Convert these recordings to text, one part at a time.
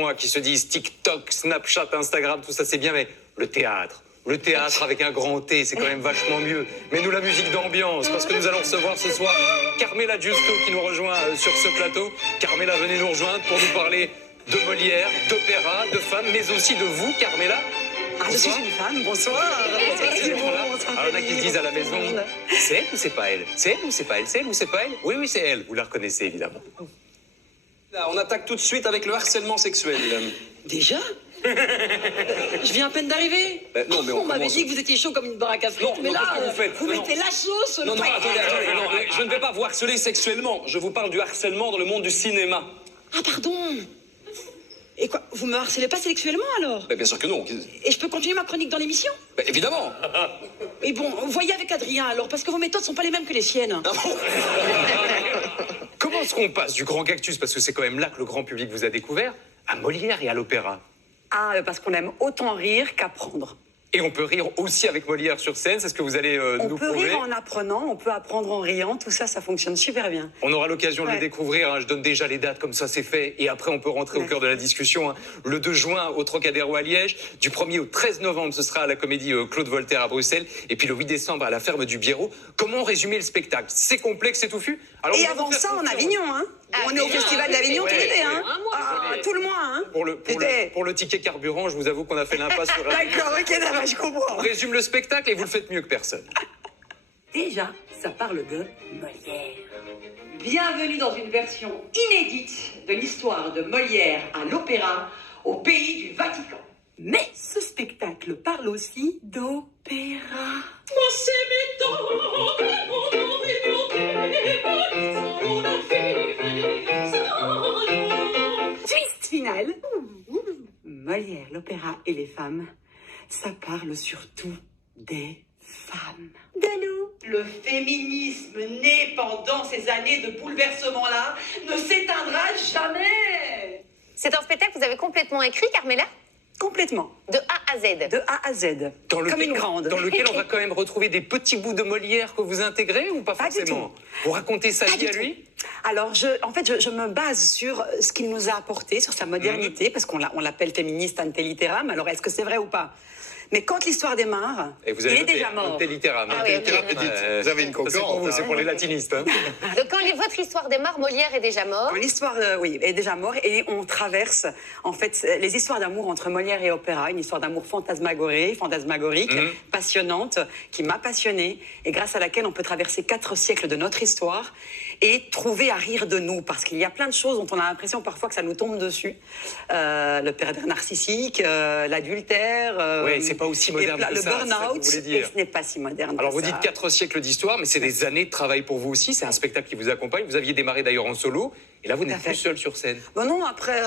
Moi qui se disent TikTok, Snapchat, Instagram, tout ça c'est bien, mais le théâtre avec un grand T, c'est quand même vachement mieux. Mais nous, la musique d'ambiance, parce que nous allons recevoir ce soir Carmela Giusto qui nous rejoint sur ce plateau. Carmela, venez nous rejoindre pour nous parler de Molière, d'opéra, de femmes, mais aussi de vous, Carmela. Ah, je suis une femme, bonsoir. Merci d'être là. Alors, il y en a qui se disent à la maison, c'est elle ou c'est pas elle? C'est elle ou c'est pas elle? C'est elle ou c'est pas elle? Oui, oui, c'est elle. Vous la reconnaissez, évidemment. Là, on attaque tout de suite avec le harcèlement sexuel. Déjà je viens à peine d'arriver. Non, mais on m'avait commence. dit que vous étiez chaud comme une baraque à frites, Non, mais non, là, qu'est-ce que vous faites? vous Non, mettez la sauce. Non, attendez, non, je ne vais pas vous harceler sexuellement. Je vous parle du harcèlement dans le monde du cinéma. Ah, pardon. Et quoi, vous me harcelez pas sexuellement alors? Bien sûr que non. Et je peux continuer ma chronique dans l'émission? Évidemment. Et bon, voyez avec Adrien alors, parce que vos méthodes sont pas les mêmes que les siennes. Ah bon? Comment est-ce qu'on passe du Grand Cactus, parce que c'est quand même là que le grand public vous a découvert, à Molière et à l'opéra? Ah, parce qu'on aime autant rire qu'apprendre. Et on peut rire aussi avec Molière sur scène, c'est ce que vous allez On nous peut prouver. rire en apprenant, on peut apprendre en riant, tout ça, ça fonctionne super bien. On aura l'occasion de le Ouais. découvrir, hein. Je donne déjà les dates, comme ça c'est fait, et après on peut rentrer au cœur de la discussion, hein. Le 2 juin au Trocadéro à Liège, du 1er au 13 novembre ce sera à la comédie Claude Voltaire à Bruxelles, et puis le 8 décembre à la ferme du Biérot. Comment résumer le spectacle? C'est complexe et touffu? Alors, Et on va vous avant faire ça, en confiance. Avignon, hein. On est au Festival d'Avignon tout l'été, hein. désolé. Tout le mois, hein. Pour le ticket carburant, je vous avoue qu'on a fait l'impasse sur D'accord, ok, d'accord, je comprends. On résume le spectacle et vous le faites mieux que personne. Déjà, ça parle de Molière. Bienvenue dans une version inédite de l'histoire de Molière à l'opéra au pays du Vatican. Mais ce spectacle parle aussi d'opéra. Twist final. Molière, l'opéra et les femmes, ça parle surtout des femmes. De nous. Le féminisme né pendant ces années de bouleversement-là ne s'éteindra jamais. C'est un spectacle que vous avez complètement écrit, Carmela? Complètement. De A à Z. De A à Z. Comme une grande. Dans lequel on va quand même retrouver des petits bouts de Molière que vous intégrez ou pas Pas du forcément? tout. Vous racontez sa Pas vie du à tout. lui? Alors, je me base sur ce qu'il nous a apporté, sur sa modernité, parce qu'on l'appelle féministe ante litteram. Alors, est-ce que c'est vrai ou pas? Mais quand l'histoire démarre, Et vous il avez est noté, déjà mort. Ante litteram. Ah oui, Ante litteram, ok. vous avez une concurrence. C'est pour vous, c'est pour les latinistes. Hein. Donc quand votre histoire démarre, Molière est déjà mort. L'histoire, oui, est déjà mort et on traverse, en fait, les histoires d'amour entre Molière et opéra, une histoire d'amour fantasmagorique, passionnante, qui m'a passionnée et grâce à laquelle on peut traverser 4 siècles de notre histoire et trouver à rire de nous, parce qu'il y a plein de choses dont on a l'impression parfois que ça nous tombe dessus. Le pervers narcissique, l'adultère. Ouais, c'est pas aussi moderne que le ça, c'est ça que burn-out, vous voulez et dire. ce n'est pas si moderne Alors que vous ça. dites 4 siècles d'histoire, mais c'est des années de travail pour vous aussi. C'est un spectacle qui vous accompagne. Vous aviez démarré d'ailleurs en solo, et là vous n'êtes fait. plus seul sur scène. Bon non, après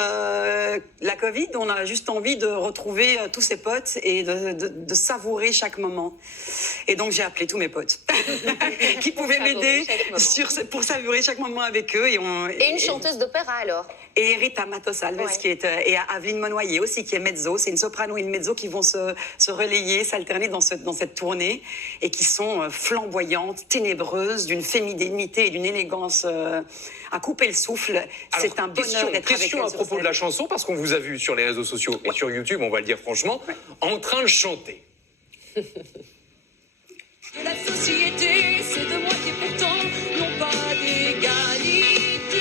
la Covid, on a juste envie de retrouver tous ses potes et de savourer chaque moment. Et donc j'ai appelé tous mes potes qui pouvaient Savourer m'aider chaque moment. pour savourer chaque moment avec eux. Et une chanteuse d'opéra alors? Et Rita Matos Alves, Ouais. qui est, et Aveline Monnoyer aussi, qui est mezzo. C'est une soprano et une mezzo qui vont se relayer, s'alterner dans cette tournée et qui sont flamboyantes, ténébreuses, d'une féminité et d'une élégance à couper le souffle. C'est un bonheur d'être avec question elles à sur propos de scène. la chanson, parce qu'on vous a vu sur les réseaux sociaux et sur YouTube, on va le dire franchement, en train de chanter. De la société, c'est de moi qui pourtant n'ont pas d'égalité.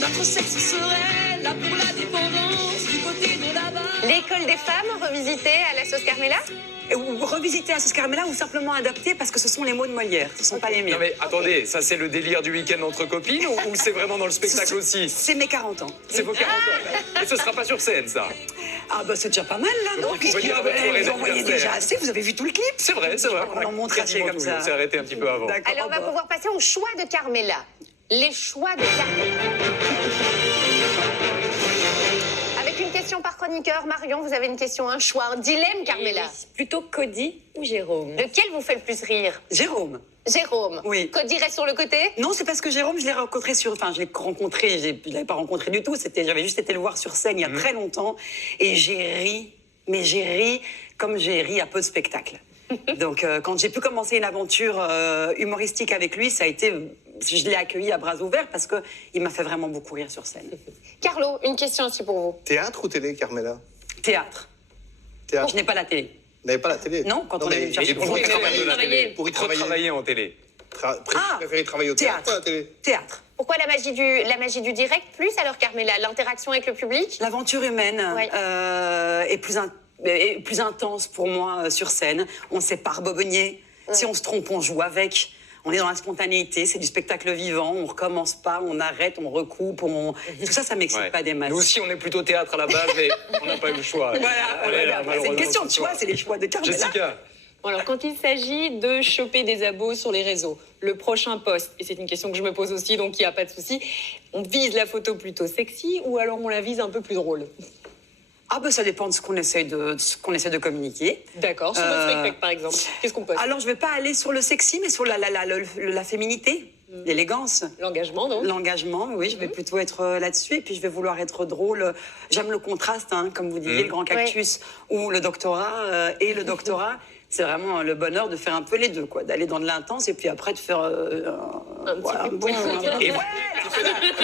Notre sexe serait là pour la dépendance du côté de la barre. L'école des femmes, revisitée à la sauce Carmela? Ou revisiter à ce Carmela ou simplement adapter parce que ce sont les mots de Molière, ce ne sont pas les miens. Non mais attendez, ça c'est le délire du week-end entre copines ou c'est vraiment dans le spectacle aussi? C'est mes 40 ans. C'est vos 40 ans. Et ce sera pas sur scène ça? Ah bah c'est déjà pas mal là, non? vous pouvez dire avec vos Vous en voyez anniversaires. déjà assez, vous avez vu tout le clip? C'est vrai, c'est vrai. On en montre assez quasiment comme tout, ça. On s'est arrêté un petit peu avant. D'accord. Alors on va bah. pouvoir passer au choix de Carmela. Les choix de Carmela. Avec une question par chroniqueur, Marion, vous avez une question, un choix, un dilemme, Carmela. Plutôt Cody ou Jérôme? Lequel vous fait le plus rire? Jérôme. Jérôme. Oui. Cody reste sur le côté? Non, c'est parce que Jérôme, je l'ai rencontré je l'avais pas rencontré du tout, j'avais juste été le voir sur scène il y a très longtemps et j'ai ri comme j'ai ri à peu de spectacles. Donc quand j'ai pu commencer une aventure humoristique avec lui, ça a été je l'ai accueilli à bras ouverts parce qu'il m'a fait vraiment beaucoup rire sur scène. Carlo, une question aussi pour vous. Théâtre ou télé, Carmela? Théâtre. Théâtre. Je n'ai pas la télé. Vous n'avez pas la télé? Non, quand on est venu me chercher Et pour y travailler, la télé. Pour y travailler. Retravailler en télé. Préférez travailler au théâtre ou à la télé? Théâtre. Pourquoi la magie du direct plus alors, Carmela? L'interaction avec le public? L'aventure humaine Ouais. est plus intense pour moi sur scène. On ne sait pas rebobiner. Si on se trompe, on joue avec. On est dans la spontanéité, c'est du spectacle vivant. On recommence pas, on arrête, on recoupe. Tout ça, ça m'excite Ouais. pas des masses. Nous aussi, on est plutôt théâtre à la base, mais on n'a pas eu le choix. Allez, là, c'est une question de malheureusement, ce choix, soir. c'est les choix de Carmela. Jessica. Bon, alors, quand il s'agit de choper des abos sur les réseaux, le prochain post, et c'est une question que je me pose aussi, donc il n'y a pas de souci, on vise la photo plutôt sexy ou alors on la vise un peu plus drôle? Ah ben ça dépend de ce qu'on essaie de communiquer. D'accord, sur notre spectacle par exemple. Qu'est-ce qu'on poste? Alors je vais pas aller sur le sexy, mais sur la féminité, l'élégance. L'engagement, donc. L'engagement, oui, je vais plutôt être là-dessus. Et puis, je vais vouloir être drôle. J'aime le contraste, hein, comme vous disiez, le grand cactus ou le doctorat. Et le doctorat, c'est vraiment le bonheur de faire un peu les deux, quoi. D'aller dans de l'intense et puis après de faire Un petit peu de bon,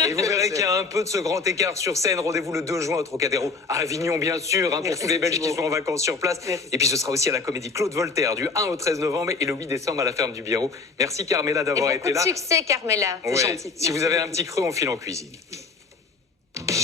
Et vous verrez qu'il y a un peu de ce grand écart sur scène. Rendez-vous le 2 juin au Trocadéro, à Avignon, bien sûr, hein, pour tous les Belges qui sont en vacances sur place. Et puis ce sera aussi à la Comédie Claude Voltaire du 1 au 13 novembre et le 8 décembre à la Ferme du Biérot. Merci Carmela Et d'avoir beaucoup été de là. succès, Carmela. Ouais. gentil. Si vous avez un petit creux, on file en cuisine.